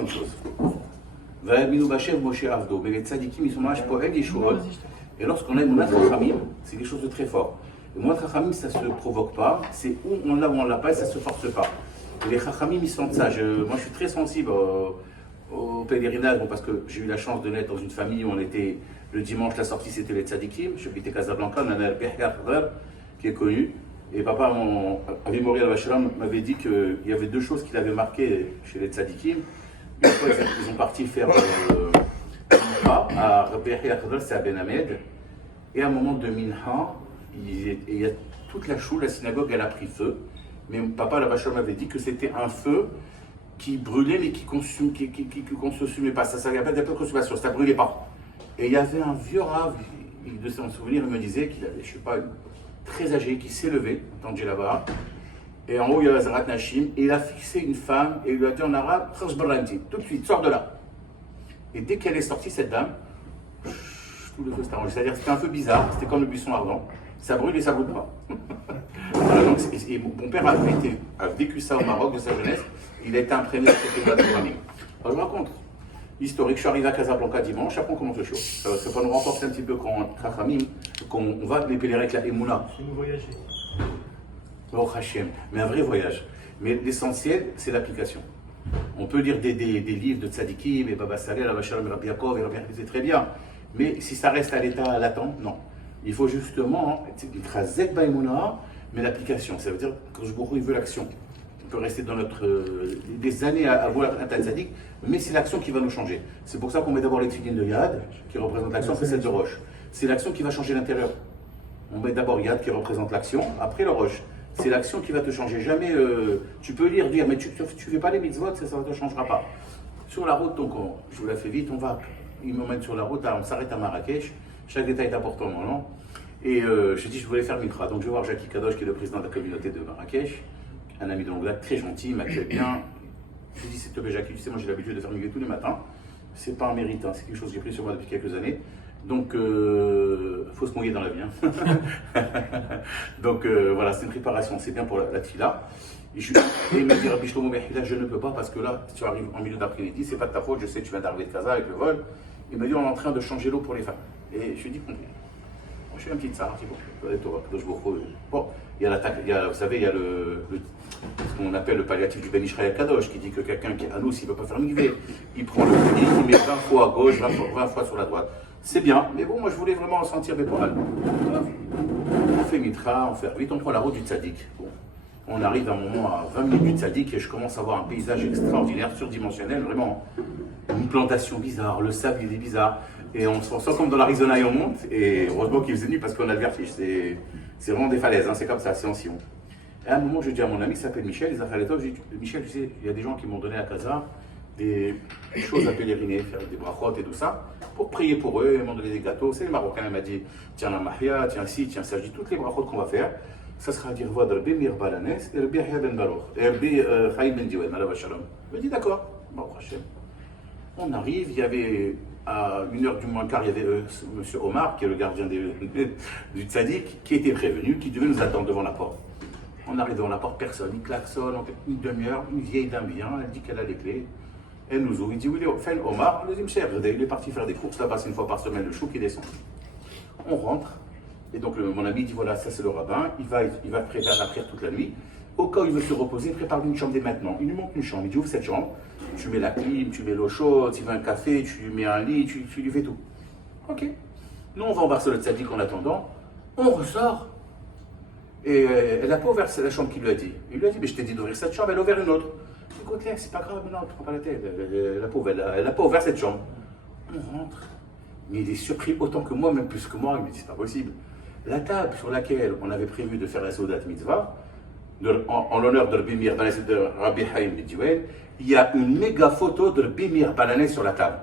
Une chose. Va'aminu b'Hashem Moshe Avdo. Mais les tzadikim, ils sont mâches pour elle, Yeshua. Et lorsqu'on a une Mounat Chachamim, c'est quelque chose de très fort. Le Mounat Chachamim, ça ne se provoque pas. C'est où on l'a ou on l'a pas et ça ne se force pas. Et les Chachamim, ils sentent ça. Moi, je suis très sensible au pèlerinage, parce que j'ai eu la chance de naître dans une famille où on était. Le dimanche, la sortie, c'était les tzadikim. J'habitais Casablanca, on a un Behya Khadr, qui est connu. Et papa, Avi Mori al-Bashram, m'avait dit qu'il y avait deux choses qui l'avaient marqué chez les tzadikim. Une fois, ils ont parti faire à Behya Khadr, c'est à Ben Hamed. Et à un moment de Minha, il y a toute la choule, la synagogue, elle a pris feu. Mais papa al-Bashram m'avait dit que c'était un feu qui brûlait mais qui ne consumait pas. Ça n'avait pas de consommation, ça ne brûlait pas. Et il y avait un vieux rave, de son souvenir, il me disait qu'il avait, je ne sais pas, très âgé, qui s'est levé, entendu là-bas. Et en haut, il y avait Zarat Nashim, et il a fixé une femme, et il lui a dit en arabe, tout de suite, sors de là. Et dès qu'elle est sortie, cette dame, tout le feu s'est arrangé. C'est-à-dire que c'était un feu bizarre, c'était comme le buisson ardent, ça brûle et ça brûle pas. Voilà, donc, et mon père a vécu ça au Maroc de sa jeunesse, il a été imprégné de cette état de famille. Alors je vous raconte. Historique, je suis arrivé à Casablanca dimanche, après on commence le show. Ça va nous renforcer un petit peu quand on va les pèlerins avec la Emouna. Si vous voyagez. Oh Hachem, mais un vrai voyage. Mais l'essentiel, c'est l'application. On peut lire des livres de tzadikim, et Baba Saleh, Rabbi Shalom, Rabbi Yaakov, et Rabbi Yaakov, c'est très bien. Mais si ça reste à l'état latent, non. Il faut justement, Trazek Baïmouna, mais l'application. Ça veut dire que il veut l'action. On peut rester dans des années à voir un tas de tzaddik, mais c'est l'action qui va nous changer. C'est pour ça qu'on met d'abord les tefilines de Yad, qui représente l'action, après celle de Roche. C'est l'action qui va changer l'intérieur. On met d'abord Yad, qui représente l'action, après le Roche. C'est l'action qui va te changer. Jamais, tu peux dire, mais tu ne fais pas les mitzvot, ça ne te changera pas. Sur la route, donc, je vous la fais vite, ils m'emmènent sur la route, on s'arrête à Marrakech. Chaque détail est important, non? Et je dis, je voulais faire Mikra. Donc je vais voir Jackie Kadosh, qui est le président de la communauté de Marrakech. Un ami de longue date, très gentil, il m'accueille bien. Je lui dis, s'il te plaît, Jackie, tu sais, moi j'ai l'habitude de faire Mikra tous les matins. C'est pas un mérite, hein, c'est quelque chose que j'ai pris sur moi depuis quelques années. Donc, faut se mouiller dans la vie. Hein. Donc, voilà, c'est une préparation, c'est bien pour la tfila. Et il me dit, Rabbi Shlomo Mechila, je ne peux pas parce que là, tu arrives en milieu d'après-midi, c'est pas de ta faute, je sais, tu viens d'arriver de Casa avec le vol. Il m'a dit, on est en train de changer l'eau pour les femmes. Et je lui ai dit, compris. Bon, je fais un petit tsar, bon, il y a vous savez, il y a ce qu'on appelle le palliatif du Ben Israël Kadosh, qui dit que quelqu'un qui est à nous, s'il ne peut pas faire mikvé, il prend le petit, il met 20 fois à gauche, 20 fois sur la droite. C'est bien, mais bon, moi je voulais vraiment sentir mes poils. On fait mitra, on fait vite, on prend la route du tzaddik. Bon. On arrive à un moment à 20 minutes du tzaddik et je commence à voir un paysage extraordinaire, surdimensionnel, vraiment. Une plantation bizarre, le sable il est bizarre. Et on se sent comme dans l'Arizona et on monte. Et heureusement qu'il faisait nuit parce qu'on a le vertige. C'est vraiment des falaises, hein, c'est comme ça, c'est en sillon. Et à un moment, je dis à mon ami qui s'appelle Michel, je dis, Michel, tu sais, il y a des gens qui m'ont donné à Casa des choses à pèleriner, faire des brachot et tout ça, pour prier pour eux, ils m'ont donné des gâteaux. C'est les Marocains, il m'a dit, tiens la mahia, tiens ci, tiens ça. Je dis, toutes les brachot qu'on va faire, ça sera à dire, va de Rabbi Mir Balanes et Rabbi Yahya ben Baruch, et Rabbi Chaim ben Diouel, Malav Shalom. Je me dis, d'accord, on arrive, il y avait, à 1h du moins quart, il y avait M. Omar, qui est le gardien du tzaddik, qui était prévenu, qui devait nous attendre devant la porte. On arrive devant la porte, personne, il klaxonne, on fait une demi-heure, une vieille dame vient, elle dit qu'elle a les clés. Elle nous ouvre, il dit, oui, fait Omar, le deuxième chef, il est parti faire des courses là-bas, c'est une fois par semaine, le chou qui descend. On rentre, et donc mon ami dit, voilà, ça c'est le rabbin, il va préparer la prière toute la nuit. Au cas où il veut se reposer, prépare une chambre dès maintenant. Il lui montre une chambre, il dit, ouvre cette chambre, tu mets la clim, tu mets l'eau chaude, tu mets un café, tu mets un lit, tu lui fais tout. Ok. Nous, on va embrasser le tzaddik en attendant, on ressort. Et elle n'a pas ouvert la chambre qu'il lui a dit. Il lui a dit, mais je t'ai dit d'ouvrir cette chambre, elle a ouvert une autre. Écoute, c'est pas grave, non, tu prends pas la tête. La pauvre, elle n'a pas ouvert cette chambre. On rentre. Mais il est surpris autant que moi, même plus que moi. Il me dit, c'est pas possible. La table sur laquelle on avait prévu de faire la Soudat Mitzvah, en l'honneur de Rabbi Mir Balanes et de Rabbi Chaim ben Diouel, il y a une méga photo de Rabbi Mir Balanes sur la table.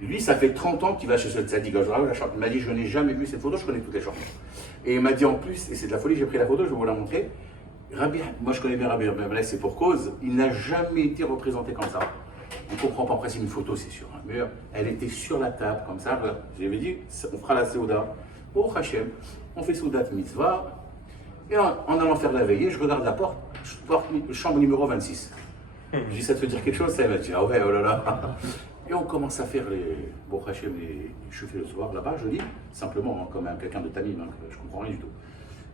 Lui, ça fait 30 ans qu'il va chez ce tzaddik. Il m'a dit, je n'ai jamais vu cette photo, je connais toutes les chambres. Et il m'a dit en plus, et c'est de la folie, j'ai pris la photo, je vais vous la montrer. Moi je connais bien Rabbi Mir Balanes, c'est pour cause, il n'a jamais été représenté comme ça. On ne comprend pas, après c'est une photo, c'est sur un mur. Elle était sur la table, comme ça. J'avais dit, on fera la Seuda. Oh Hachem, on fait Seudat Mitzvah. Et en allant faire la veillée, je regarde la porte, chambre numéro 26. Je dis, ça te fait dire quelque chose, ça? Il m'a dit, ah ouais, oh là là. Et on commence à faire les. Bon, Hachem, je fais le soir là-bas, je lis, simplement, hein, comme quelqu'un de Tamim, hein, je comprends rien du tout.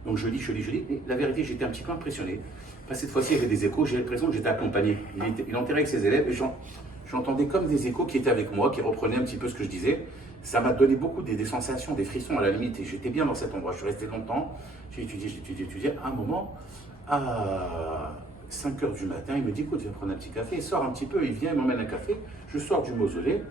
Donc je lis. Et la vérité, j'étais un petit peu impressionné. Parce que cette fois-ci, il y avait des échos, j'ai l'impression que j'étais accompagné. Il enterrait avec ses élèves et j'entendais comme des échos qui étaient avec moi, qui reprenaient un petit peu ce que je disais. Ça m'a donné beaucoup des sensations, des frissons à la limite. Et j'étais bien dans cet endroit. Je suis resté longtemps. J'ai étudié. À un moment, à 5 h du matin, il me dit, écoute, viens prendre un petit café. Il sort un petit peu, il vient, il m'emmène un café. Je sors du mausolée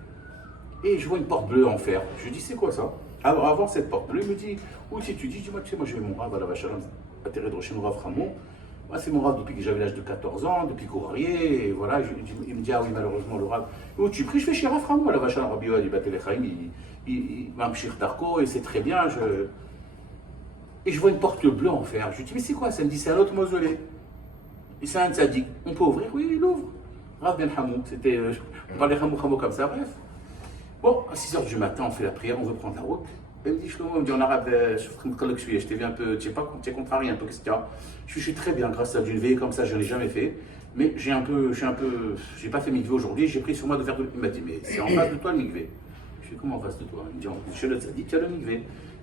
et je vois une porte bleue en fer. Je lui dis, c'est quoi ça? Alors avant cette porte bleue, il me dit, où tu étudies? Je dis, moi, tu sais, moi je vais mon rave à la Vachalam, à Terre chez mon rave Ramon. Moi, c'est mon rave depuis que j'avais l'âge de 14 ans, depuis Courrier, et voilà. Il me dit, ah oui, malheureusement, le rave. Où tu pries? Je fais chez Rav Ramon à la Vachalam, Rabbi Yoel, il m'a m'chir Darko, et c'est très bien. Et je vois une porte bleue en fer. Je lui dis, mais c'est quoi ça? Il me dit, c'est un autre mausolée. Et c'est un tzaddik. On peut ouvrir? Oui, il ouvre. Rav Ben Hamou, c'était. On parlait Hamou comme ça, bref. Bon, à 6 h du matin, on fait la prière, on veut prendre la route. Elle me dit, Shlomo, elle me dit en arabe, je t'ai vu un peu, tu es contrarié un peu, etc. Je suis très bien grâce à d'une veille comme ça, je n'en ai jamais fait. Mais j'ai pas fait mikvé aujourd'hui, j'ai pris sur moi de faire de. Il m'a dit, mais c'est en face de toi le mikvé. Je fais comment en face de toi? Il me dit, chez le tzaddik, il y a le mikvé.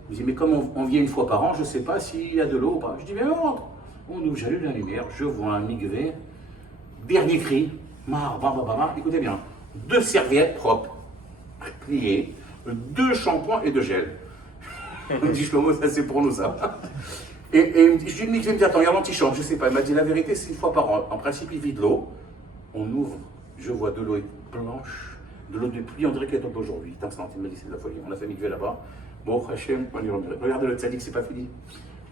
Il me dit, mais comme on vient une fois par an, je ne sais pas s'il y a de l'eau ou pas. Je dis, mais on rentre. On ouvre, j'allume la lumière, je vois un mikvé, dernier cri, écoutez bien, 2 serviettes propres, pliées, 2 shampoings et de gel. Il me dit, Shlomo, ça c'est pour nous ça. Et il me dit, je lui dis, attends, il y a l'antichambre, je sais pas. Il m'a dit, la vérité, c'est une fois par an. En principe, il vide l'eau. On ouvre, je vois de l'eau blanche, de l'eau de pluie, on dirait qu'elle tombe aujourd'hui. Instant, il m'a dit, c'est de la folie. On a fait mikvé là-bas. Bon, Hachem, regardez le tzaddik, c'est pas fini.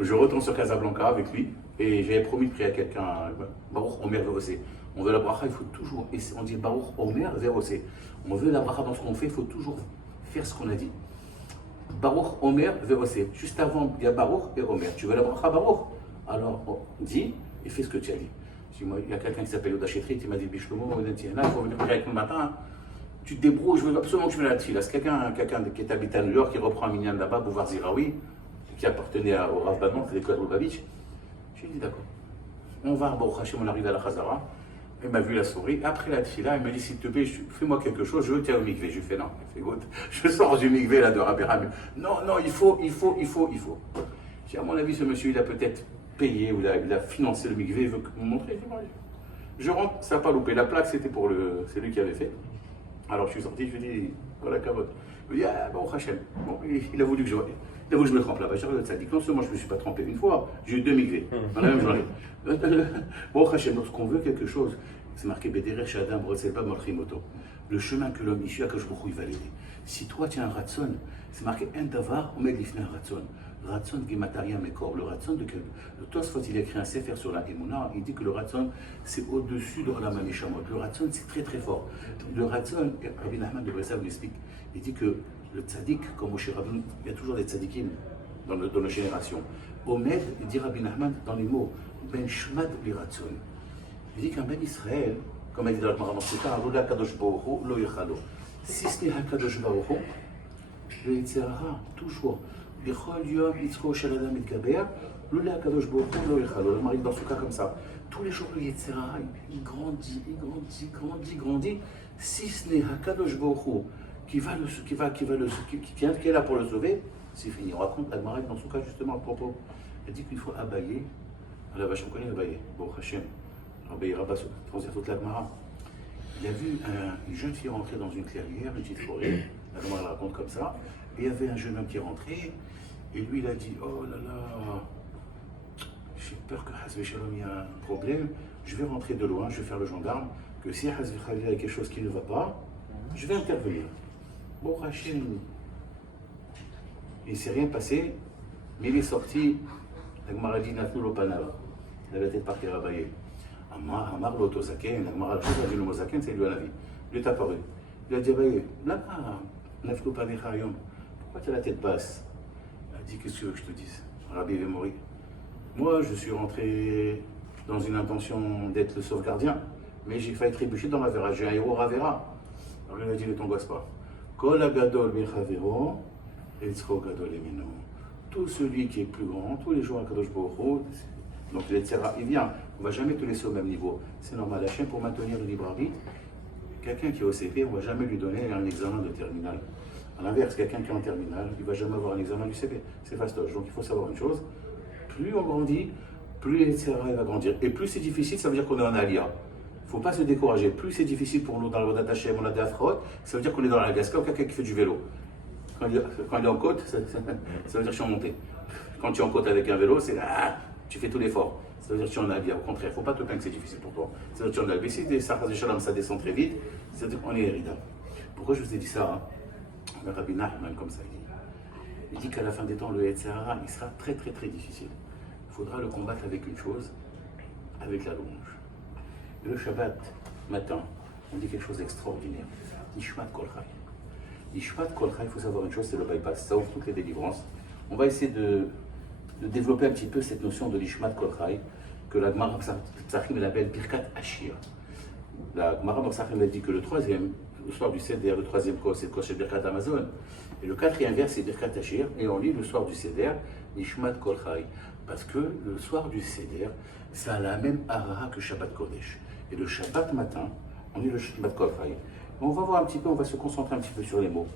Je retourne sur Casablanca avec lui et j'avais promis de prier à quelqu'un, Baruch Omer Verosé. On veut la bracha, il faut toujours, on dit Baruch Omer Verosé. On veut la bracha dans ce qu'on fait, il faut toujours faire ce qu'on a dit. Baruch Omer Verosé. Juste avant, il y a Baruch et Omer. Tu veux la bracha Baruch? Alors, dis et fais ce que tu as dit. Moi, il y a quelqu'un qui s'appelle Oda Chetrit, il m'a dit Bishlomo, il faut venir prier avec nous le matin. Tu te débrouilles, je veux absolument que tu viennes là-dessus. Là, c'est quelqu'un qui est habitant à New York, qui reprend un minyan là-bas, Bouvard Ziraoui, qui appartenait au Rav Banon, c'est l'école Lubavitch. J'ai dit d'accord. On va à Baruch Hashem, on arrive à la Chazara. Elle m'a vu la souris. Après la tfila, elle m'a dit s'il te plaît, fais-moi quelque chose, je veux tiens au mikvé. Je lui fais non, je sors du mikvé là de Rabbi Ram. Non, il faut. J'ai à mon avis, ce monsieur, il a peut-être payé ou il a financé le mikvé, il veut me montrer. Je rentre, ça n'a pas loupé. La plaque, c'était c'est lui qui avait fait. Alors je suis sorti, je lui ai dit, voilà, cavote. Il me dit, ah bon, Hachem. Bon, il a voulu que je me trempe là-bas. J'ai regardé ça. Dit non seulement je ne me suis pas trempé une fois, j'ai eu 2 migrés dans la même journée. Bon, Hachem, lorsqu'on veut quelque chose, c'est marqué Bederer Shadam Brotselba Molchimoto. Le chemin que l'homme issue à Kajbourou, il va l'aider. Si toi tu as un ratson, c'est marqué Endavar Omed Lifne Ratson. Ratson Gemataria Mekor. Le ratson de Tosfot, il a écrit un sefer sur la Emouna. Il dit que le ratson, c'est au-dessus de Olam HaNeshamot. Le ratson, c'est très très fort. Le ratson, Rabbi Nachman de Breslau l'explique. Il dit que le tzaddik, comme Moshe Rabbeinu, il y a toujours des tzaddikim dans nos générations. Omed, il dit Rabbi Nachman dans les mots, Ben Shmad Liratson. Il dit qu'un Ben Israël, comme il dit dans le Gemara dans ce cas, Lola Kadosh Baruch Hu, Lo Yechalo. Si ce n'est Hakadosh Baruch Hu, le Yitzhara, toujours. Bechol Yom Yitzro Shaladam Mitgaber, Lola Kadosh Baruch Hu, Lo Yechalo. Le mari dans ce cas comme ça. Tous les jours, le Yitzhara, il grandit. Si ce n'est Hakadosh Baruch Hu, qui est là pour le sauver, c'est fini. On raconte la Gemara dans son cas justement à propos. Elle dit qu'il faut abayer. La vache, on connaît abayer. Bon, Hachem, abayer Rabbas, transire toute la Gemara. Il a vu une jeune fille rentrer dans une clairière, une petite forêt. La Gemara la raconte comme ça. Et il y avait un jeune homme qui est rentré. Et lui, il a dit, oh là là, j'ai peur que Hazve Shalom, il y a un problème. Je vais rentrer de loin, je vais faire le gendarme. Que si Hazve Shalom, il y a quelque chose qui ne va pas, je vais intervenir. Bon, Hachem, il ne s'est rien passé, mais il est sorti. La Gemara dit Natnu lo panav. Il avait la tête par terre abayée. Amar lo tozaken. La Gemara a dit le mot zaken, c'est lui à la vie. Il est apparu. Il a dit abayé. Naflu panecha yom. Pourquoi tu as la tête basse? Il a dit qu'est-ce que tu veux que je te dise? Rabbi Vemori. Moi, je suis rentré dans une intention d'être le sauvegardien, mais j'ai failli trébucher dans la vera. J'ai un héros Ravera. Alors il a dit ne t'angoisse pas. Kol agadol mechavero, etzro gadol emino. Tout celui qui est plus grand, tous les jours à Kadosh Baruch Hu, Donc le Yetzirah, il vient. On ne va jamais te laisser au même niveau. C'est normal. Hachem, pour maintenir le libre arbitre, quelqu'un qui est au CP, on ne va jamais lui donner un examen de terminale. À l'inverse, quelqu'un qui est en terminale, il ne va jamais avoir un examen du CP. C'est fastoche. Donc il faut savoir une chose, plus on grandit, plus le Yetzirah va grandir. Et plus c'est difficile, ça veut dire qu'on est en alia. Il ne faut pas se décourager. Plus c'est difficile pour nous dans le Vodat Hashem, on a des afrod, ça veut dire qu'on est dans la Gasca ou quelqu'un qui fait du vélo. Quand il est en côte, ça veut dire que je suis en montée. Quand tu es en côte avec un vélo, c'est tu fais tout l'effort. Ça veut dire que tu en as bien. Au contraire, il ne faut pas te plaindre que c'est difficile pour toi. Ça veut dire que tu en as bien. Si des sarfas de shalom, ça descend très vite, ça veut dire qu'on est hérida. Pourquoi je vous ai dit ça Le Rabbi Nachman, comme ça, il dit qu'à la fin des temps, le Yetzirah, il sera très très très difficile. Il faudra le combattre avec une chose, avec la louange. Et le Shabbat, matin, on dit quelque chose d'extraordinaire. Nishmat Kol Chai. Nishmat Kol Chai, il faut savoir une chose, c'est le bypass. Ça ouvre toutes les délivrances. On va essayer de développer un petit peu cette notion de l'Ishmat Kol Chai, que la Gemara Psachim l'appelle Birkat Ashir. La Gemara Psachim elle dit que le soir du Seder, le troisième kos, c'est le kos de Birkat Amazon. Et le quatrième vers, c'est Birkat Ashir. Et on lit le soir du Seder, Nishmat Kol Chai. Parce que le soir du Seder, ça a la même hara que Shabbat Kodesh. Et le Shabbat matin, on lit le Nishmat Kol Chai. On va voir un petit peu, on va se concentrer un petit peu sur les mots.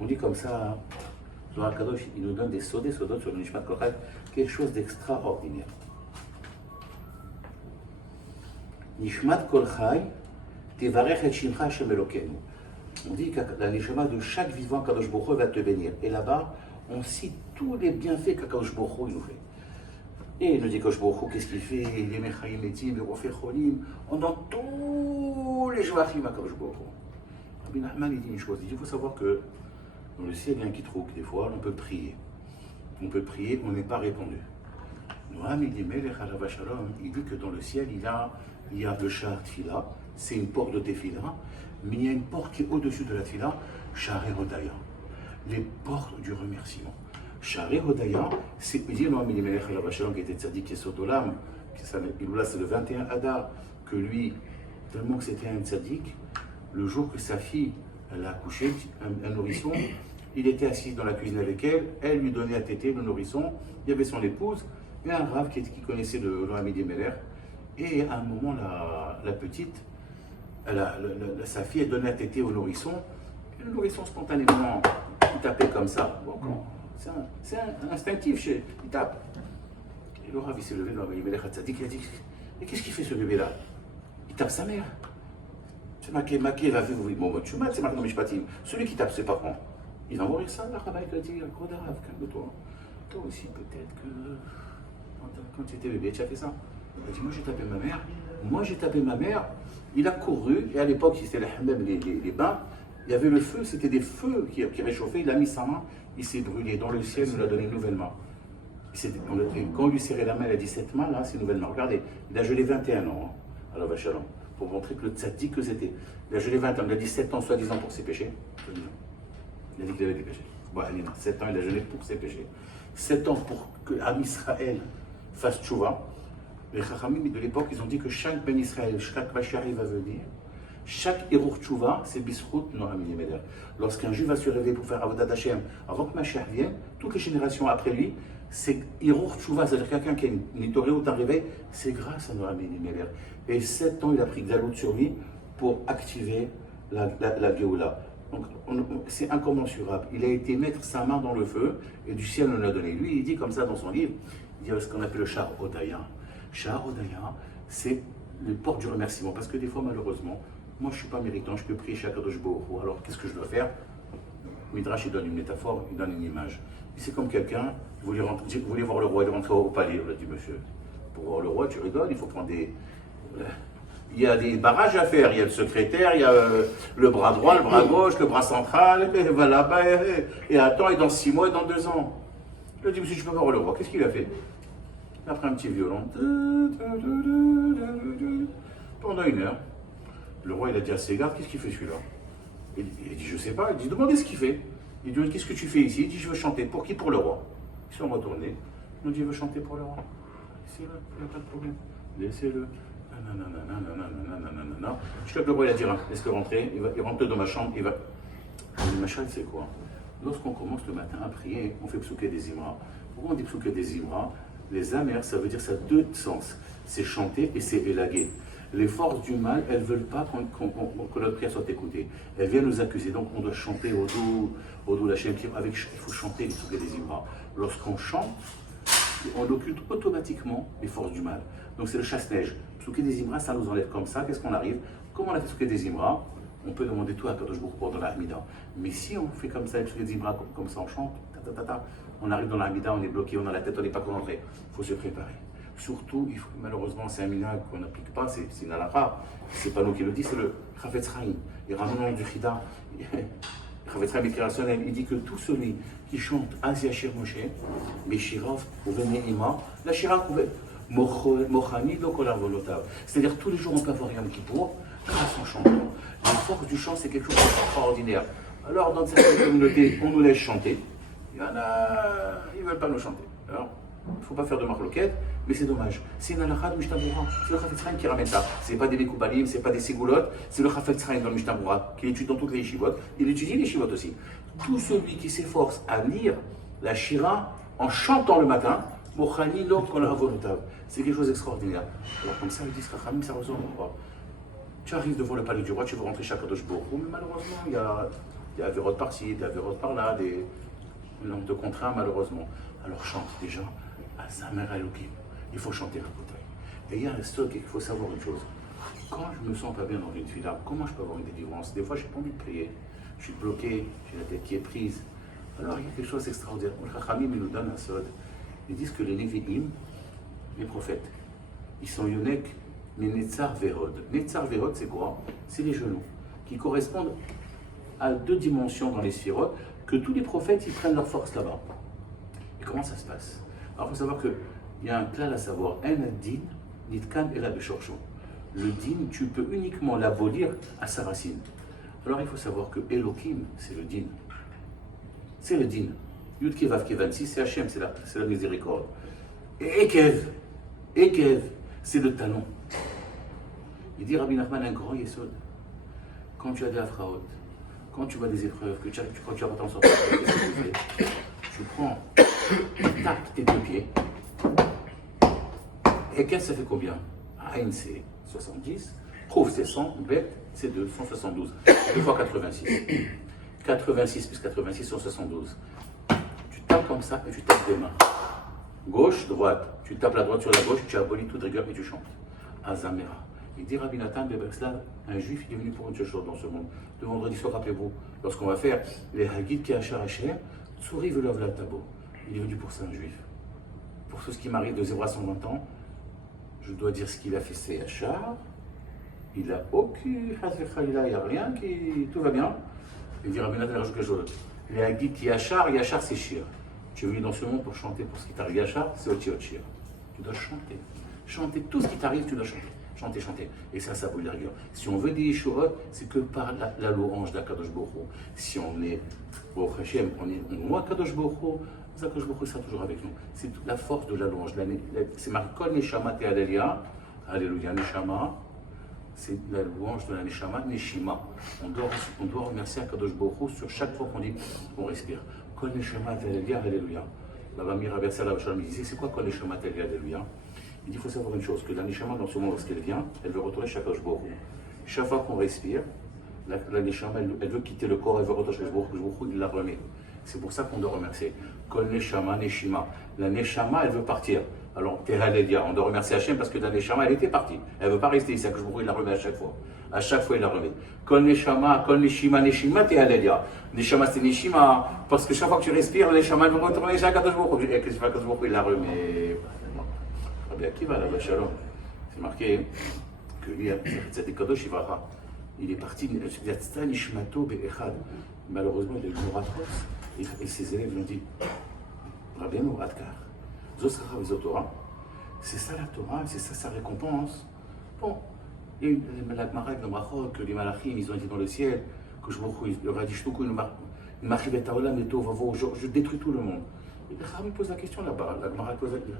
On dit comme ça, Zohar Kadosh, il nous donne des sodot sur le Nishmat Kol Chai, quelque chose d'extraordinaire. Nishmat Kol Chai, Tevarech et Shimcha Hashem Elokeinu. On dit que la neshama de chaque vivant, Kadosh Baruch Hu va te bénir. Et là-bas, on cite tous les bienfaits qu'Akadosh Baruch Hu nous fait. Et il nous dit Kadosh Baruch Hu, qu'est-ce qu'il fait? Les Mechaim Etim, les Rofei Cholim, on donne tous les Joachim à Kadosh Baruch Hu. Rabbi Nachman, il dit une chose, il faut savoir que dans le ciel, il y a un quitrouk, des fois, on peut prier. On peut prier, on n'est pas répondu. Noam, il dit, Melech Alav Shalom, il dit que dans le ciel, il y a le Sha'ar Tfila, c'est une porte de Tefila, mais il y a une porte qui est au-dessus de la Tfila, Sha'ar Hodaya, les portes du remerciement. Sha'ar Hodaya, c'est, il dit Noam, il dit, Melech Alav Shalom, qui était tzaddik et Sotolam, là c'est le 21 Adar, que lui, tellement que c'était un tzaddik, le jour que sa fille, elle a accouché, un nourrisson, il était assis dans la cuisine avec elle, elle lui donnait à téter le nourrisson, il y avait son épouse, et un rave qui connaissait le Hamid Meller, et à un moment, la petite, sa fille, elle donnait à téter au nourrisson, et le nourrisson spontanément, il tapait comme ça. Bon, c'est instinctif, il tape. Et le rave, il s'est levé, le Hamid Meller a dit, mais qu'est-ce qu'il fait ce bébé-là? Il tape sa mère. C'est marqué, va vivre bon, c'est marqué dans Mishpatim. Celui qui tape ses parents, il va mourir ça, la Rabbi a dit, gros d'arabe, calme-toi. Toi aussi, peut-être que quand tu étais bébé, tu as fait ça. Il a dit, moi j'ai tapé ma mère, il a couru, et à l'époque, c'était les bains, il y avait le feu, c'était des feux qui réchauffaient, il a mis sa main, il s'est brûlé. Dans le ciel, il nous l'a donné une nouvelle main. Quand on lui serrait la main, il a dit, cette main-là, c'est une nouvelle main. Regardez, il a gelé 21 ans, à la Vachalon, pour montrer que le tzaddik que c'était. Il a gelé 20 ans, il a dit 7 ans, soi-disant, pour ses péchés. Il a dit qu'il avait des péchés. Bon, 7 ans, il a gelé pour ses péchés. 7 ans pour que Am Israël fasse tchouva. Les Chachamim de l'époque, ils ont dit que chaque Ben Israël, chaque Mashiach va venir, chaque Hirour tchouva, c'est Bisrout Noam Meder. Lorsqu'un juif va se réveiller pour faire Avodat Hashem, avant que Mashiach vienne, toutes les générations après lui, c'est Hirour tchouva, c'est-à-dire quelqu'un qui a une torée ou un réveil, c'est grâce à Noam Meder. Et 7 ans, il a pris Galout sur lui pour activer la Géoula. Donc, c'est incommensurable. Il a été mettre sa main dans le feu et du ciel on l'a donné. Lui, il dit comme ça dans son livre, il y a ce qu'on appelle le Sha'ar Hodaya. Sha'ar Hodaya, c'est le porte du remerciement. Parce que des fois, malheureusement, moi je ne suis pas méritant, je peux prier chez Akadosh Baruch Hu. Alors qu'est-ce que je dois faire? Midrash, il donne une métaphore, il donne une image. C'est comme quelqu'un, vous voulez voir le roi, il est rentré au palais. On a dit, monsieur, pour voir le roi, tu rigoles, il faut prendre des. Il y a des barrages à faire, il y a le secrétaire, il y a le bras droit, le bras gauche, le bras central, et va là-bas, et attends, et dans 6 mois, et dans 2 ans. Je lui ai dit, monsieur, je peux voir le roi, qu'est-ce qu'il a fait? Il a pris un petit violon, pendant 1 heure. Le roi, il a dit à ses gardes, qu'est-ce qu'il fait celui-là? Il dit, je sais pas, il dit, demandez ce qu'il fait. Il dit, qu'est-ce que tu fais ici? Il dit, je veux chanter. Pour qui? Pour le roi. Ils sont retournés. Ils ont dit, je veux chanter pour le roi. Laissez-le, il n'y a pas de problème. Laissez-le. Jusqu'à que le roi il a dit, laisse-le rentrer, il rentre dans ma chambre, il va. Le machin, c'est quoi? Lorsqu'on commence le matin à prier, on fait psouké des imras. Pourquoi on dit psouké des imras? Les amers, ça veut dire ça a deux sens. C'est chanter et c'est élaguer. Les forces du mal, elles ne veulent pas que notre prière soit écoutée. Elles viennent nous accuser. Donc on doit chanter au dos d'Hachem. Il faut chanter les souquets des Imra. Lorsqu'on chante, on occulte automatiquement les forces du mal. Donc c'est le chasse-neige. Souquet des Imra, ça nous enlève comme ça. Qu'est-ce qu'on arrive? Comme on a fait souquet des Imra, on peut demander tout à Kadosh Baruch Hu dans la Hamida. Mais si on fait comme ça, les souquet des Imra, comme ça on chante, on arrive dans la Hamida, on est bloqué, on a la tête, on n'est pas concentré. Il faut se préparer. Surtout, malheureusement, c'est un minhag qu'on n'applique pas, c'est une halakha, c'est pas nous qui le dit, c'est le Chafetz Chaim. Il ramène le nom du Chida. Chafetz Chaim écrit rationnel, il dit que tout celui qui chante Az Yashir Moshe, Meshirav, Ouvene Ima, la Shirav, Mochani, Lokolar Volotav. C'est-à-dire, tous les jours, on peut avoir Yom Kippour grâce au chantant. La force du chant, c'est quelque chose d'extraordinaire. Alors, dans certaines communautés, on nous laisse chanter. Il y en a, ils ne veulent pas nous chanter. Alors, il ne faut pas faire de marloquette, mais c'est dommage. C'est une halakha de Mishnah Berurah. C'est le Chafetz Chaim qui ramène ça. Ce n'est pas des Mekoubalim, ce n'est pas des Ségoulottes, c'est le Chafetz Chaim dans le Mishnah Berurah, qui étudie dans toutes les yeshivot. Il étudie les yeshivot aussi. Tout celui qui s'efforce à lire la Shira en chantant le matin, Mochani lo kol havonotav. C'est quelque chose d'extraordinaire. Alors comme ça, ils disent Chachamim, ça ressort pas. Tu arrives devant le palais du roi, tu veux rentrer chez Kadosh Baruch Hu, mais malheureusement, il y a des avérotes par-ci, des avérotes par-là, on te contraint malheureusement. Alors chante déjà. Azamer Elohim. Il faut chanter un côté. Et il y a un stock, il faut savoir une chose. Quand je me sens pas bien dans une fila, comment je peux avoir une délivrance? Des fois, j'ai pas envie de prier. Je suis bloqué, j'ai la tête qui est prise. Alors, il y a quelque chose d'extraordinaire. Le Chachamim nous donne un sod. Ils disent que les Nevi'im, les prophètes, ils sont Yonek, mais Netzar Verod. Netzar Verod, c'est quoi? C'est les genoux, qui correspondent à deux dimensions dans les sphirotes, que tous les prophètes, ils prennent leur force là-bas. Et comment ça se passe? Alors, il faut savoir qu'il y a un clal à savoir. En din, nitkan et la beshorcho. Le din, tu peux uniquement l'abolir à sa racine. Alors, il faut savoir que Elohim, c'est le din. C'est le din. Yud Kevav Kevan, si c'est Hachem, c'est la miséricorde. Et Ekev, c'est le talon. Il dit Rabbi Nachman un grand yesod. Quand tu as des afraot, quand tu vois des épreuves, quand tu as pas t'en sortir, qu'est-ce que tu fais? Tu prends, tu tapes tes deux pieds. Et qu'est-ce que ça fait combien? Aïn c'est 70, Prouf c'est 100, Bet c'est 2, 172. 2 fois 86. 86 plus 86, 172. Tu tapes comme ça et tu tapes des mains. Gauche, droite. Tu tapes la droite sur la gauche, tu abolis toute rigueur et tu chantes. Azamera. Il dit Rabbi Nathan Beberslav, un juif il est venu pour une seule chose dans ce monde. Le vendredi soir, rappelez-vous, lorsqu'on va faire les Hagid qui achar Hachem, Tsuri velov la tabo. Il est venu pour ça, un juif. Pour tout ce qui m'arrive de 0 à 120 ans, je dois dire ce qu'il a fait, c'est achar. Il n'a aucun, il n'y a rien, tout va bien. Il dit Rabbi Nathan, il rajoute quelque chose. Les Hagid qui achar, Yachar c'est shir. Tu es venu dans ce monde pour chanter pour ce qui t'arrive. Yachar, c'est oti shir. Tu dois chanter. Chanter tout ce qui t'arrive, tu dois chanter. Chanter. Et ça vaut la rigueur. Si on veut des Yeshurot, c'est que par la louange d'Akadosh Baruch Hu. Si on est au Hachem, on est loin d'Akadosh Baruch Hu, Akadosh Baruch Hu sera toujours avec nous. C'est la force de la louange. C'est marqué Kol Neshama Te Aleluya. Alléluia, Neshama. C'est la louange de la Neshama, Neshima. On doit remercier Akadosh Baruch Hu sur chaque fois qu'on dit, qu'on respire. Kol Neshama Te Aleluya, Alléluia. La Mamira Versala Vachalom disait, c'est quoi Kol Neshama Te Aleluya, Alléluia? Il faut savoir une chose, que la Neshama, dans ce monde, lorsqu'elle vient, elle veut retourner chez Akadosh Baruch Hu. Chaque fois qu'on respire, la Neshama, elle veut quitter le corps, elle veut retourner chez Akadosh Baruch Hu, il la remet. C'est pour ça qu'on doit remercier. Kol Neshama, Neshima. La Neshama, elle veut partir. Alors, Tehalelia, on doit remercier Hachem parce que la Neshama, elle était partie. Elle ne veut pas rester ici, Akadosh Baruch Hu, il la remet à chaque fois. À chaque fois, il la remet. Kol Neshama, Kol Neshima, Neshima, Tehalelia. Neshama, c'est Neshima, parce que chaque fois que tu respires, la Neshama, elle veut retourner chez Akadosh Baruch Hu. Et qu'est-ce que Akadosh Baruch Hu, il la remet. Rabbi Akiva, là, Shalom, c'est marqué que lui, il est parti, malheureusement, il a eu une atroce, et ses élèves lui ont dit Rabbeinu Adkar, Zoskara Torah, c'est ça la Torah, c'est ça sa récompense. Bon, il y a eu la Gemara dans Brachot, que les Malachim, ils ont été dans le ciel, que je leur ai dit je détruis tout le monde. Et le Rabbi pose la question là-bas, la Gemara pose la question.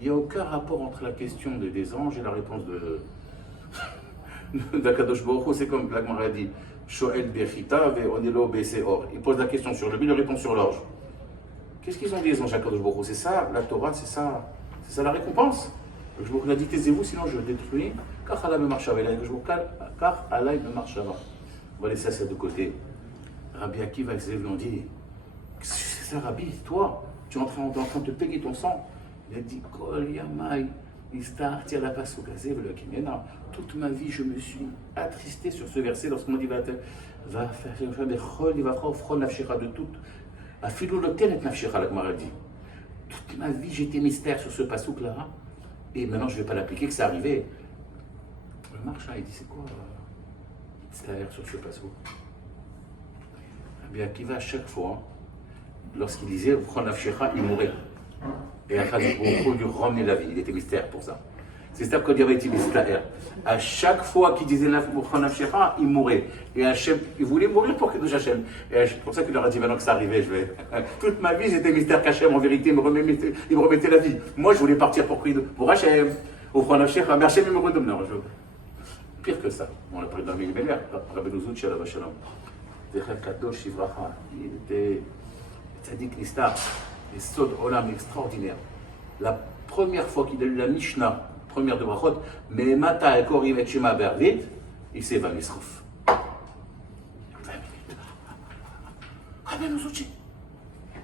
Il n'y a aucun rapport entre la question des anges et la réponse d'Akadosh Baruch Hu. C'est comme la Gemara dit Shoel Bechita ve Onelo Beseor. Il pose la question sur le but, il répond sur l'orge. Qu'est-ce qu'ils ont dit, les anges Akadosh Baruch Hu? C'est ça, la Torah, c'est ça la récompense. Le Baruch Hu a dit, taisez-vous, sinon je détruis. Car Allah me marche avec car Allah me marche avant. On va laisser ça de côté. Rabbi Akiva lui ont dit, c'est ça, Rabbi, toi, tu es en train de te payer ton sang. Il a dit, Kol Yamai, Istarti ala Pasuk Azev le Kimena. Toute ma vie, je me suis attristé sur ce verset lorsqu'on m'a dit, va faire il va offrir nafshira de toute. Afilou le tel et nafshira, la Gemara dit. Toute ma vie, j'étais mystère sur ce pasuk là, et maintenant je ne vais pas l'appliquer, que c'est arrivé. Le marchand, il dit, c'est quoi c'est-à-dire sur ce pasuk? Rabbi Akiva, à chaque fois, lorsqu'il disait Nafshecha, il mourait. Et après, il lui ramener la vie. Il était mystère pour ça. C'est ça qu'il avait été mystère. À chaque fois qu'il disait Nafshecha, il mourait. Et Hachem, il voulait mourir pour Kiddush Hachem. Et c'est pour ça qu'il leur a dit maintenant que ça arrivait, toute ma vie, j'étais mystère qu'Hachem, en vérité, il me remettait la vie. Moi, je voulais partir pour Hachem, au Nafshecha, mais Hachem, il me redonne. Non, pire que ça. On a parlé d'un Mélimer, Rabbi Nouzut, Shalom Shalom. Kadosh Ivracha, il était Tzadik Nistar, et Sod Olam extraordinaire. La première fois qu'il a lu la Mishnah, première de Brachot, mais Mata et Korim et Shema Bervit, il s'est évanoui. 20 minutes. Rabbi Nouzut,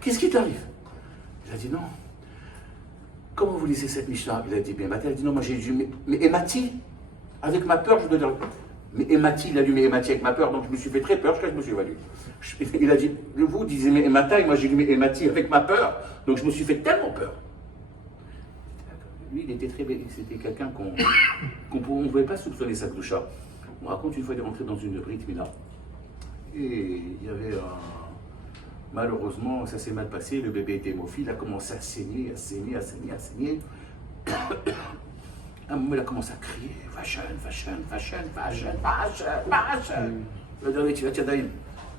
qu'est-ce qui t'arrive? Il a dit non. Comment vous lisez cette Mishnah? Il a dit bien Mata, il a dit non, moi j'ai lu, mais Emati, avec ma peur, je dois dire. Mais Emati, il a lu mes Emati avec ma peur, donc je me suis fait très peur, je me suis évanoui. Il a dit, vous disiez mes Emati, moi j'ai lu mes Emati avec ma peur, donc je me suis fait tellement peur. Lui, il était très bête, c'était quelqu'un qu'on ne pouvait pas soupçonner sa doucha. On raconte une fois, il est rentré dans une Brit Mila, et il y avait malheureusement, ça s'est mal passé, le bébé était hémophile, il a commencé à saigner. À un moment, il a commencé à crier, Vachan. Le dernier, tu vas Tchadaïm.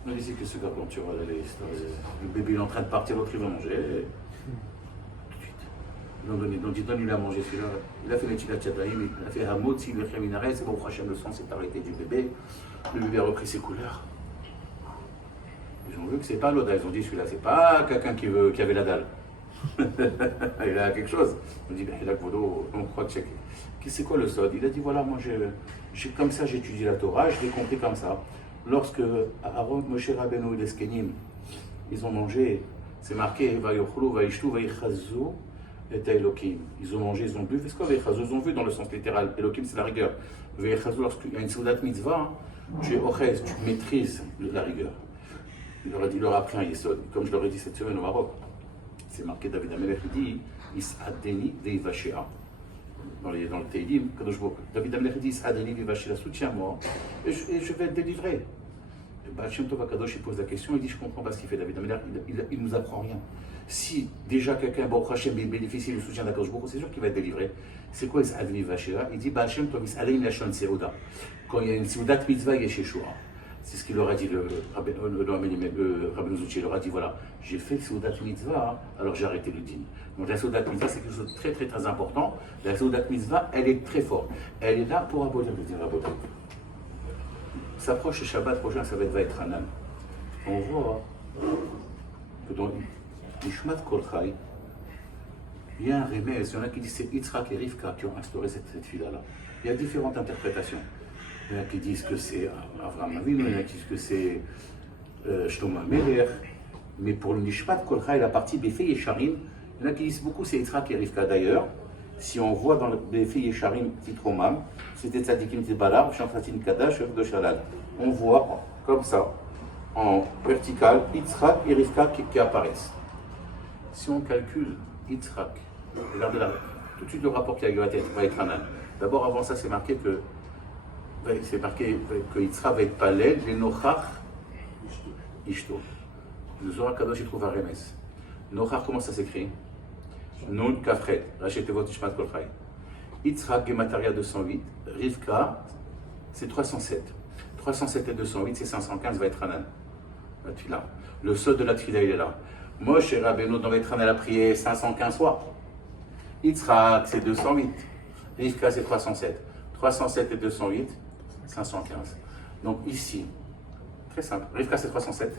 On disait que ce gars, quand tu vois, le bébé il est en train de partir, l'autre il va manger. Tout de suite. Ils ont dit, donne-lui à manger celui-là. Il a fait les Tchadaïm, il a fait Hamoud, s'il le Khaminaret, c'est bon, Hachem, le sang s'est arrêté du bébé. Le bébé a repris ses couleurs. Ils ont vu que c'est pas l'autre, ils ont dit celui-là, c'est pas quelqu'un qui avait la dalle. Il a quelque chose. On dit, il a on croit que c'est quoi le sod? Il a dit, voilà, moi, comme ça, j'étudie la Torah, je l'ai compris comme ça. Lorsque Aaron, Moshe Rabbeinu et les Skenim, ils ont mangé, c'est marqué, Vayochlu, Vaishtu, Vayichazu, et Elohim. Ils ont mangé, ils ont bu. Qu'est-ce que Vayichazu? Ils ont vu dans le sens littéral. Elohim, c'est la rigueur. Vayichazu, lorsqu'il y a une Soudat Mitzvah, tu es Ochez, tu maîtrises la rigueur. Il leur a appris un Yesod, comme je leur ai dit cette semaine au Maroc. C'est marqué, David Amelech dit, Is'adeni veivashea. Dans le Teilim, David Amelech dit, Is'adeni veivashea, soutiens-moi, et je vais être délivré. Hachem Tov HaKadosh, il pose la question, il dit, je comprends pas ce qu'il fait David Amelech, il nous apprend rien. Si déjà quelqu'un, Baruch Hashem, bénéficie du soutien d'Akadosh Baruch Hu, c'est sûr qu'il va être délivré. C'est quoi Is'adeni veivashea? Il dit, Hachem Tov Is'adeni lachon seuda. Quand il y a une seudat mitzvah, il y a Yeshua. C'est ce qu'il leur a dit, le Rabbi Nouzut, il leur a dit, voilà, j'ai fait le Seudat Mitzvah, alors j'ai arrêté le dîme. Donc la Seudat Mitzvah, c'est quelque chose de très très très important. La Seudat Mitzvah, elle est très forte. Elle est là pour abolir le dîme. S'approche le Shabbat prochain, ça va être Vaetranan. On voit que dans Nishmat Kol Chai, il y a un remez, il y en a qui disent c'est Yitzhak et Rivka qui ont instauré cette fila-là. Il y a différentes interprétations. Il y en a qui disent que c'est Avraham Avinu, il y en a qui disent que c'est Shlomo Melech, mais pour le Nishmat Kol Chai, la partie Befei Yesharim, il y en a qui disent beaucoup c'est Yitzhak et Rivka. D'ailleurs, si on voit dans le Befei Yesharim Titromam, c'était Tzadikim Tibalar, Shantratin Kadash, de Shalad. On voit comme ça, en vertical, Yitzhak et Rivka qui apparaissent. Si on calcule Yitzhak, regardez là, tout de suite le rapport qu'il y a avec Vaetranan. D'abord, avant ça, c'est marqué que Yitzhak va être palel, les Nochach Ishto. Le Zohar Kadosh, il trouve un remes. Nochach, comment ça s'écrit? Nun Kafret, Rachetevot Ishmat Kol Chai. Yitzhak, Gemataria 208. Rivka, c'est 307. 307 et 208, c'est 515, va être Hanan. La Tfila. Le sod de la Tfila, il est là. Moshe Rabbeinu dans Vaetranan a prié 515 fois. Yitzhak, c'est 208. Rivka, c'est 307. 307 et 208, 515. Donc ici, très simple. Rivka, c'est 307.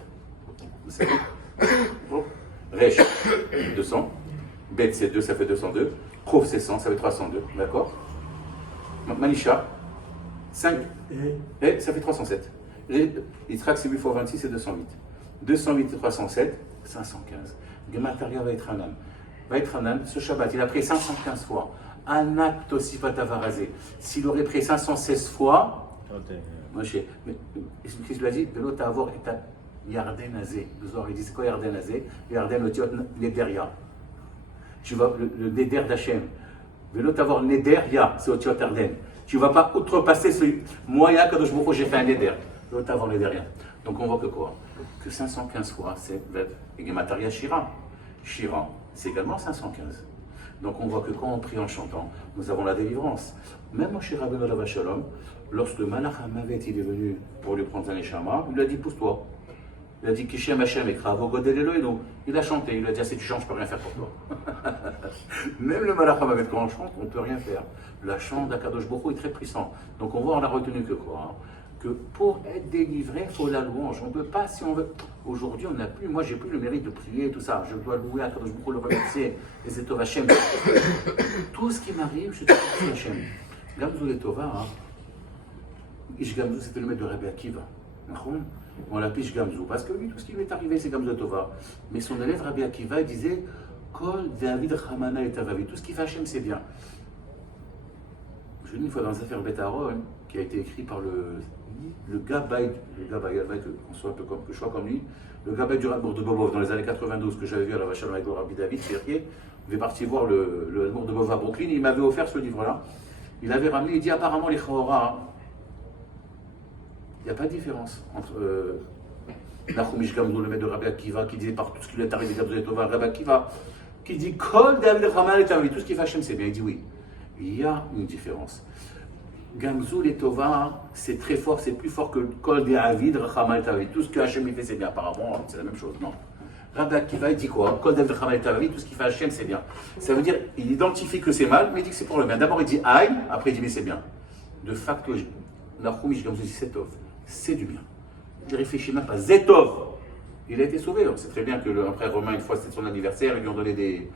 Vous savez. Bon. Resh, 200. Bet, c'est 2, ça fait 202. Chouf, c'est 100, ça fait 302. D'accord. Manisha, 5. Et ça fait 307. Yitzhak, c'est 8 fois 26, c'est 208. 208 et 307, 515. Gemataria va être Hanan. Va être Hanan, ce Shabbat, il a pris 515 fois. Anak Tosifat Avarazé. S'il aurait pris 516 fois, Moshe, mais Christ lui a dit, de l'autre avoir état Yarden Azé. Le Zohar, il dit, c'est quoi Yarden Azé? Yarden Otiot Nederia. Tu vas, le Neder d'Hachem. De l'autre avoir Nederia, c'est Otiot Yarden. Tu ne vas pas outrepasser ce moyen que j'ai fait un Neder. De l'autre avoir Nederia. Donc on voit que quoi? Que 515 fois, c'est Gemataria Shira. Shira, c'est également 515. Donc on voit que quand on prie en chantant, nous avons la délivrance. Même Moshe Rabbeinu Alav Shalom, lorsque Malach HaMavet il est venu pour lui prendre un échama, il lui a dit pousse-toi. Il a dit Kishem Hashem Ekravo Godel Elohim. Il a chanté, il a dit ah, si tu chantes, je ne peux rien faire pour toi. Même le Malach HaMavet, quand on chante, on ne peut rien faire. La chant d'Akadosh Baruch Hu est très puissant. Donc on voit, on a retenu que quoi hein, que pour être délivré, il faut la louange. On ne peut pas, si on veut. Aujourd'hui, on n'a plus, moi j'ai plus le mérite de prier, tout ça. Je dois louer Akadosh Baruch Hu, le remercier, les Etov Hashem. Tout ce qui m'arrive, je te remercie Hashem. Gamzou les Tova, hein. Ish Gamzou, c'était le maître de Rabbi Akiva. On l'appelle Ish Gamzou, parce que lui, tout ce qui lui est arrivé, c'est Gamzou Tova. Mais son élève Rabbi Akiva, il disait Kol David Chamana et Tavavi. Tout ce qui fait Hashem, c'est bien. Je lis une fois dans l'affaire Beth Aaron, qui a été écrit par le Gabay, qu'on soit un peu comme, que je sois comme lui, le Gabay du Radbour de Bobov dans les années 92, que j'avais vu à la Vachalom avec le Rabbi David Ferrier. Il est parti voir le Radbour de Bobov à Brooklyn, il m'avait offert ce livre-là. Il avait ramené, il dit apparemment les Chahora, il n'y a pas de différence entre Nachum Ish Gamzou, le maître de Rabbi Akiva, qui disait par tout ce qui lui est arrivé, Rabbi Akiva, qui dit Kol David Ramal et Tavi, tout ce qui fait Hashem c'est bien. Il dit oui. Il y a une différence. Gamzou et Tova, c'est très fort, c'est plus fort que Kol David Ramal Tavi. Tout ce que Hashem fait c'est bien. Apparemment, c'est la même chose. Non. Rabbi Akiva, il dit quoi? Kol David Ramal Tavi, tout ce qui fait Hashem c'est bien. Ça veut dire, il identifie que c'est mal, mais il dit que c'est pour le bien. D'abord il dit aïe, après il dit mais c'est bien. De facto, Nachum Ish Gamzou dit c'est tov. C'est du bien. Je réfléchis même pas. Zetov, il a été sauvé. On sait très bien que l'empereur romain, une fois c'était son anniversaire, ils lui ont donné des.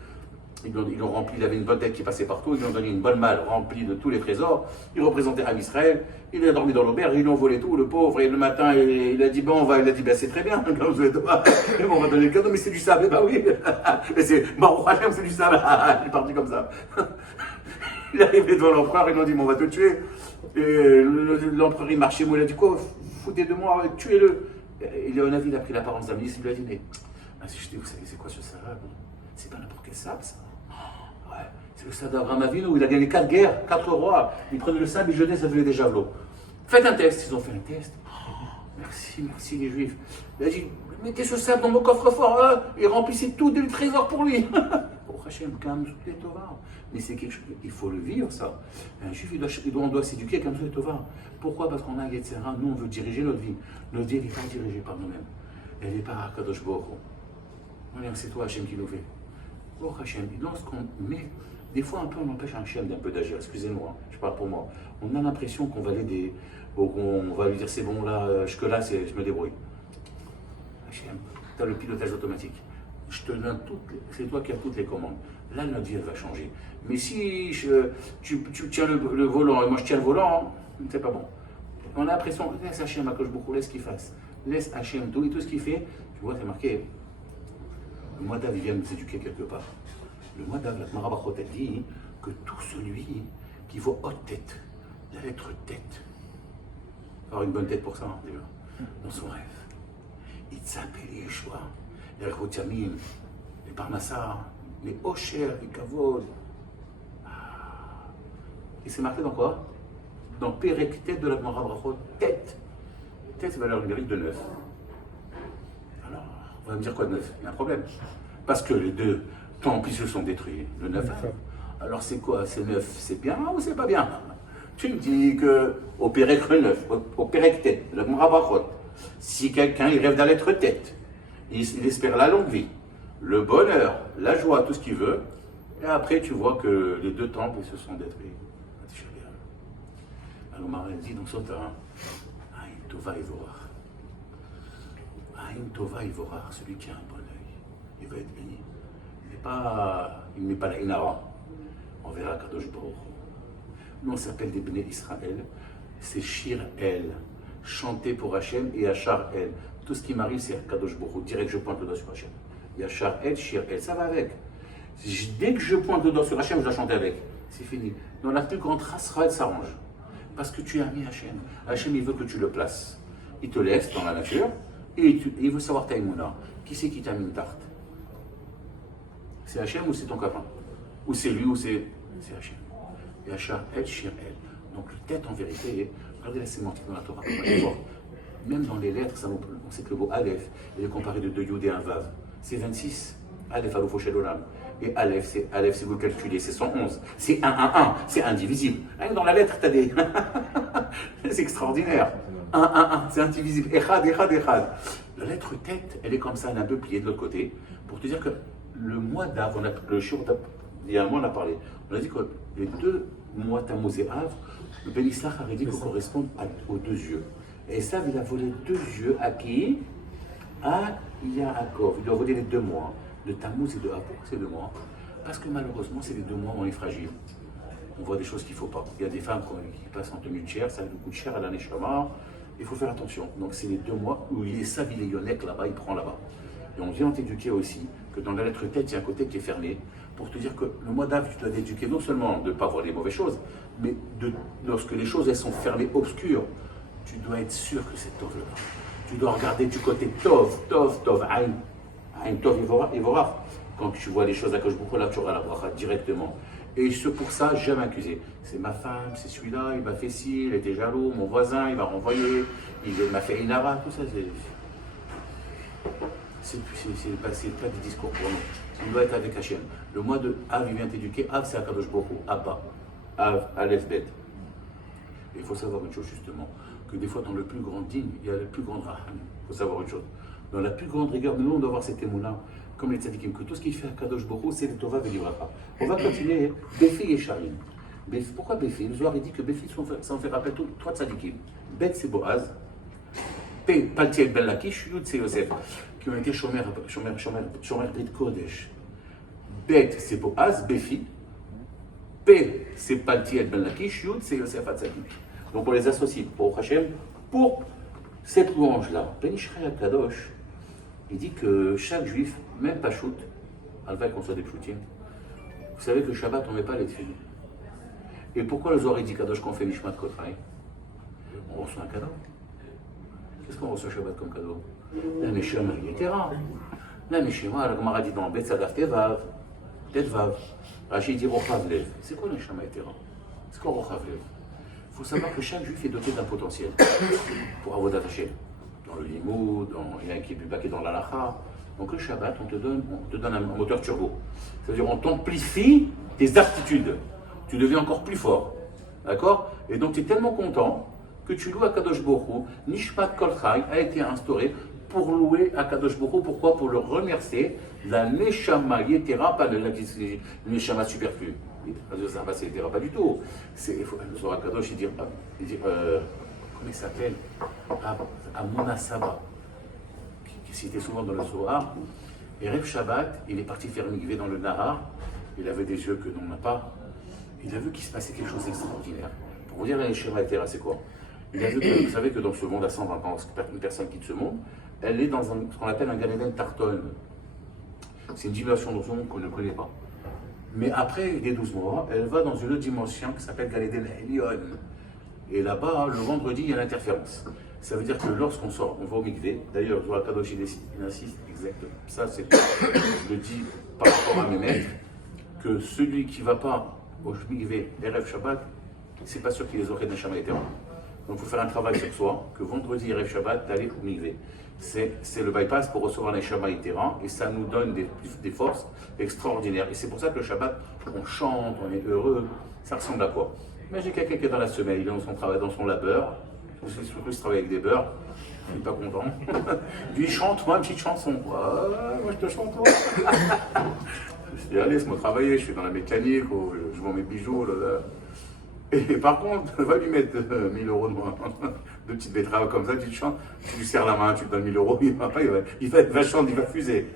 Ils l'ont rempli, il avait une bonne tête qui passait partout, ils lui ont donné une bonne malle remplie de tous les trésors. Il représentait à Israël, il a dormi dans l'auberge, ils lui ont volé tout, le pauvre, et le matin, il a dit bon, il a dit ben c'est très bien, comme vous êtes on va donner le cadeau, mais c'est du sable, bah oui, mais c'est Baruch Hashem, c'est du sable, il est parti comme ça. Il est arrivé devant l'empereur, ils lui ont dit bon, on va te tuer. Et l'empereur il marchait, moi il a dit quoi, foutez de moi, tuez-le. Il est en avis, il a pris l'apparence d'un ministre, il lui a dit mais vous savez c'est quoi ce sable? C'est pas n'importe quel sable ça. Ouais, c'est le sable d'Abraham Avinu où il a gagné 4 guerres, 4 rois. Il prenait le sable, il jetait, ça faisait des javelots. Faites un test, ils ont fait un test. Merci les juifs. Il a dit mettez ce sable dans mon coffre-fort et remplissez tout des trésors pour lui. Pour Hachem, Gamzou et Tova. Mais c'est quelque chose, il faut le vivre ça. Un juif, on doit s'éduquer Gamzou et Tova. Pourquoi? Parce qu'on a un Yetzera, nous on veut diriger notre vie. Notre vie, elle n'est pas dirigée par nous-mêmes. Elle n'est pas à Kadosh Baruch Hu. C'est toi Hachem qui nous fait. Oh Hachem, lorsqu'on met, des fois un peu on empêche Hachem d'un peu d'agir, excusez-moi, je parle pour moi. On a l'impression qu'on va l'aider, ou qu'on va lui dire c'est bon là, jusque là je me débrouille. Hachem, tu as le pilotage automatique. Je te donne c'est toi qui as toutes les commandes. Là notre vie elle va changer. Mais si tu tiens le volant et moi je tiens le volant, c'est pas bon. On a l'impression, laisse Hachem Akadosh Baruch Hu, laisse qu'il fasse. Laisse Hachem tout et tout ce qu'il fait, tu vois, c'est marqué. Le mois d'Av, il vient nous éduquer quelque part. Le mois d'Av, la Gemara Brachot, elle dit que tout celui qui voit haute tête, la lettre tête, avoir une bonne tête pour ça, hein, déjà, dans son rêve. Il s'appelle les Yeshua, les Rotiamim, les Parnassar, les Osher, les Kavod. Et c'est marqué dans quoi? Dans Pérek tête de la Gemara Brachot, tête. Tête, c'est valeur numérique de 9. Alors, on va me dire quoi de 9? Il y a un problème. Parce que les deux temples se sont détruits. Le 9. Alors c'est quoi? C'est 9, c'est bien ou c'est pas bien? Tu me dis qu'au Pérec 9, au Pérec tête, le Mrabachot, si quelqu'un il rêve d'un lettre tête, il espère la longue vie, le bonheur, la joie, tout ce qu'il veut, et après tu vois que les deux temples se sont détruits. Alors Marie dit dans son terrain, Aïn Tova Ivorar. Aïn Tova Ivorar, celui qui a un bon œil. il va être béni. Il ne met pas la inara. On verra Kadosh Baruch. Nous, on s'appelle des Bnei Israël. C'est Shir El. Chanter pour Hachem et Yachar El. Tout ce qui m'arrive, c'est Kadosh Baruch. Direct, je pointe le doigt sur Hachem. Yachar El, Shir El. Ça va avec. Dès que je pointe le doigt sur Hachem, je dois chanter avec. C'est fini. Dans la plus grande race, elle s'arrange. Parce que tu as mis Hachem. Hachem, il veut que tu le places. Il te laisse dans la nature et il veut savoir ta émouna. Qui c'est qui t'a mis une tarte? C'est Hachem ou c'est ton copain? Ou c'est lui ou c'est Hachem? Yachar El, Shir El. Donc le tête en vérité, regardez la sémantique dans la Torah. Même dans les lettres, on sait que le mot Aleph, il est comparé de deux Yud et un Vav. C'est 26. Aleph Aloufo Shel Olam. Et Aleph, si vous le calculez, c'est 111. C'est 1, c'est indivisible. Dans la lettre, tu as des. C'est extraordinaire. 1, c'est indivisible. Echad. La lettre tête, elle est comme ça, elle est un peu pliée de l'autre côté, pour te dire que le mois d'Av, le jour il y a un mois, on a parlé. On a dit que les deux mois Tammuz et Av, le Ben Islach a dit qu'ils correspondent aux deux yeux. Et Esav, il a volé 2 yeux à qui? À Yaakov. Il doit voler les 2 mois de Tammuz et de Av. Pourquoi c'est 2 mois? Parce que malheureusement, c'est les 2 mois où on est fragile. On voit des choses qu'il ne faut pas. Il y a des femmes qui passent en tenue de chair, ça nous coûte cher à l'année Neshama. Il faut faire attention. Donc c'est les 2 mois où Esav, il est yonek là-bas, il prend là-bas. Et on vient t'éduquer aussi que dans la lettre tête, il y a un côté qui est fermé pour te dire que le mois d'Av, tu dois t'éduquer non seulement de ne pas voir les mauvaises choses, mais lorsque les choses elles sont fermées, obscures, tu dois être sûr que c'est Tov là. Tu dois regarder du côté Tov, Aïn Tov Ivorach. Quand tu vois les choses à Koshbouko, là tu auras la bracha directement. Et pour ça, j'aime accuser. C'est ma femme, c'est celui-là, il m'a fait ci, il était jaloux, mon voisin, il m'a renvoyé, il m'a fait Inara, tout ça, c'est pas des discours pour nous. Il doit être avec Hachem. Le mois de Av, il vient t'éduquer. Av, c'est Akadosh Baruch Hu, Abba. Av, Aleph, Bet. Et il faut savoir une chose justement, que des fois dans le plus grand digne, il y a le plus grand raham. Il faut savoir une chose. Dans la plus grande rigueur, nous on doit avoir cet émouna, comme les tzadikim, que tout ce qui fait Akadosh Baruch Hu, c'est le Tova et l'Ivracha. On va continuer. Befi et Sharim. Pourquoi Befi? Le Zohar il dit que Befi, ça en fait rappel 3 tzadikim. Bet, c'est Boaz. P, Paltiel Ben Lakish, Yud, c'est Yosef, qui ont été Shomer Brit Kodesh. Bet, c'est Boaz, Befi. P, c'est Paltiel Ben Lakish, Yud, c'est Yosef Hatzadik. Donc on les associe pour Hachem, pour cette louange-là. Ben Ishraï Kadosh, il dit que chaque juif, même pas shoot, alva qu'on soit des pshoutim, vous savez que le Shabbat, on ne met pas les tefilines. Et pourquoi le Zohar dit Kadosh qu'on fait Nishmat Kotraï? On reçoit un cadeau. Qu'est-ce qu'on reçoit Shabbat comme cadeau? La Neshama Yetera. La Neshama, la Gemara dit dans Betsadaf Tevav, Tetvav. Rachid dit Rochav Lev. C'est quoi la Neshama Yetera? C'est quoi Rochav Lev? Il faut savoir que chaque juif est doté d'un potentiel pour Avodat Hashem. Dans le limoud, il y a un qui est plus baqué dans l'alacha. Donc le Shabbat, on te donne un moteur turbo. C'est-à-dire on t'amplifie tes aptitudes. Tu deviens encore plus fort. D'accord? Et donc tu es tellement content que tu loues Akadosh Baruch Hu. Nishmat Kol Chai a été instauré pour louer Akadosh Baruch Hu. Pourquoi? Pour le remercier. La Neshama Yetera, pas le Neshama superflu. Ça c'est Yetera, pas du tout. Le Zohar Akadosh, il dit comment il s'appelle? Amona Saba, qui est cité souvent dans le Zohar. Et Rev Shabbat, il est parti faire migvé dans le Nahar. Il avait des yeux que l'on n'a pas. Il a vu qu'il se passait quelque chose d'extraordinaire. Pour vous dire, la Neshama Yetera, c'est quoi? Il a vu que, vous savez que dans ce monde à 120 ans, une personne quitte ce monde, elle est dans ce qu'on appelle un Gan Eden Tarton. C'est une dimension dans ce monde qu'on ne connaît pas. Mais après les 12 mois, elle va dans une autre dimension qui s'appelle Gan Eden Elion. Et là-bas, le vendredi, il y a l'interférence. Ça veut dire que lorsqu'on sort, on va au mikvé. D'ailleurs, Zohar Kadosh, il insiste exactement. Ça, je le dis par rapport à mes maîtres, que celui qui ne va pas au mikvé, Erev Shabbat, c'est pas sûr qu'il les aurait de Neshama Yetera. Donc il faut faire un travail sur soi, que vendredi, Erev Shabbat, d'aller au mikvé. C'est le bypass pour recevoir Neshama Yetera, et ça nous donne des forces extraordinaires. Et c'est pour ça que le Shabbat, on chante, on est heureux. Ça ressemble à quoi? Imagine quelqu'un qui est dans la semaine, il est dans son travail, dans son labeur. Surtout il travaille avec des beurres, il n'est pas content. Lui il chante, moi, une petite chanson. Moi je te chante, toi. Je dis, allez, laisse-moi travailler, je suis dans la mécanique, je vends mes bijoux. Là. Et par contre, va lui mettre 1000 € de moins. deux petites betteraves comme ça, tu te chantes, tu lui serres la main, tu lui donnes 1000 euros, il va chanter, il va fuser.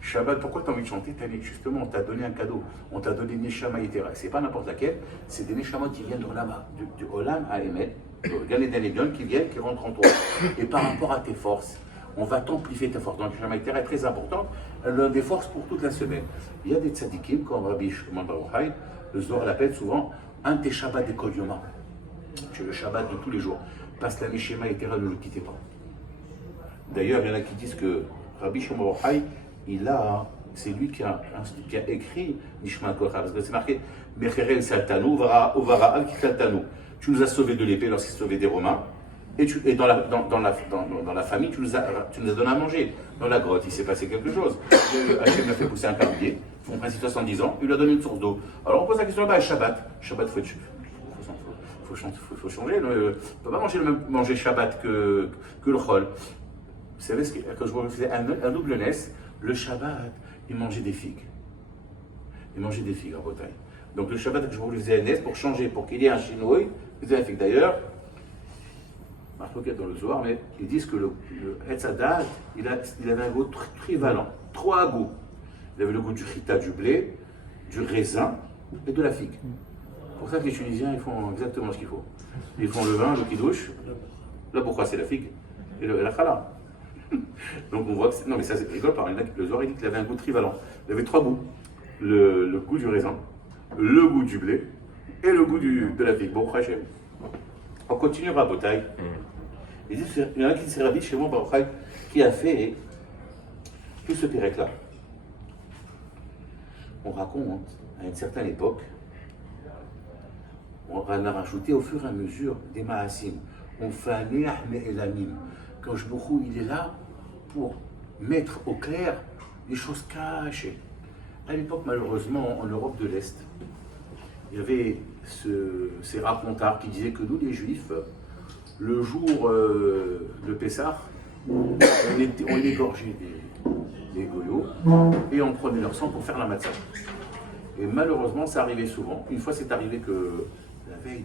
Shabbat, pourquoi tu as envie de chanter? Justement, on t'a donné un cadeau, on t'a donné une Neshama Yetera. C'est pas n'importe laquelle, c'est des Neshama qui viennent de là-bas, du Olam à Emet, Gan Eden et Bion, qui viennent, qui rentrent en toi. Et par rapport à tes forces, on va t'amplifier tes forces. Donc, la Neshama Yetera est très importante, elle donne des forces pour toute la semaine. Il y a des tzadikim, comme Rabbi Shimon Bar Yochai, le Zohar l'appelle souvent un tes Shabbat de Kol Yoma. C'est le Shabbat de tous les jours. Parce que la Neshama Yetera, ne le quittez pas. D'ailleurs, il y en a qui disent que Rabbi Shimon Bar Yochai, c'est lui qui a écrit Nishma Kocha. Parce que c'est marqué Mecherel Saltanu, Uvara Al Saltanu. Tu nous as sauvés de l'épée lorsqu'ils sauvaient des Romains. Et dans la famille, tu nous as donné à manger. Dans la grotte, il s'est passé quelque chose. Hachem a fait pousser un carbier. Son prince, 70 ans, il lui a donné une source d'eau. Alors on pose la question là-bas, Shabbat. Shabbat, faut changer. On ne peut pas manger Shabbat que le Chol. Vous savez, quand je faisais un double NES, le Shabbat, il mangeait des figues. Il mangeait des figues à Bretagne. Donc le Shabbat, que je vous faisais un NES, pour changer, pour qu'il y ait un chinois, il faisait la figue. D'ailleurs, Marc Loquet dans le Zohar, mais ils disent que le Hetzadat, il avait un goût trivalent, trois goûts. Il avait le goût du chita, du blé, du raisin et de la figue. C'est pour ça que les Tunisiens, ils font exactement ce qu'il faut. Ils font le vin, le kidouche. Là, pourquoi c'est la figue et la chala. Donc on voit que non mais ça c'est rigolo, le Zohar il dit qu'il avait un goût trivalent. Il avait trois goûts. Le goût du raisin, le goût du blé et le goût de la figue. Bon, Hachem. On continuera à Botaï. Il y en a qui s'est Rabbi chez moi, qui a fait tout ce pérec-là. On raconte, à une certaine époque, on a rajouté au fur et à mesure des ma'asim. On fait un néahme elamim. Quand Jbouchou, il est là pour mettre au clair les choses cachées. À l'époque, malheureusement, en Europe de l'Est, il y avait ces racontards qui disaient que nous, les Juifs, le jour de Pessah, on égorgeait des goyots et on prenait leur sang pour faire la matzah. Et malheureusement, ça arrivait souvent. Une fois, c'est arrivé que la veille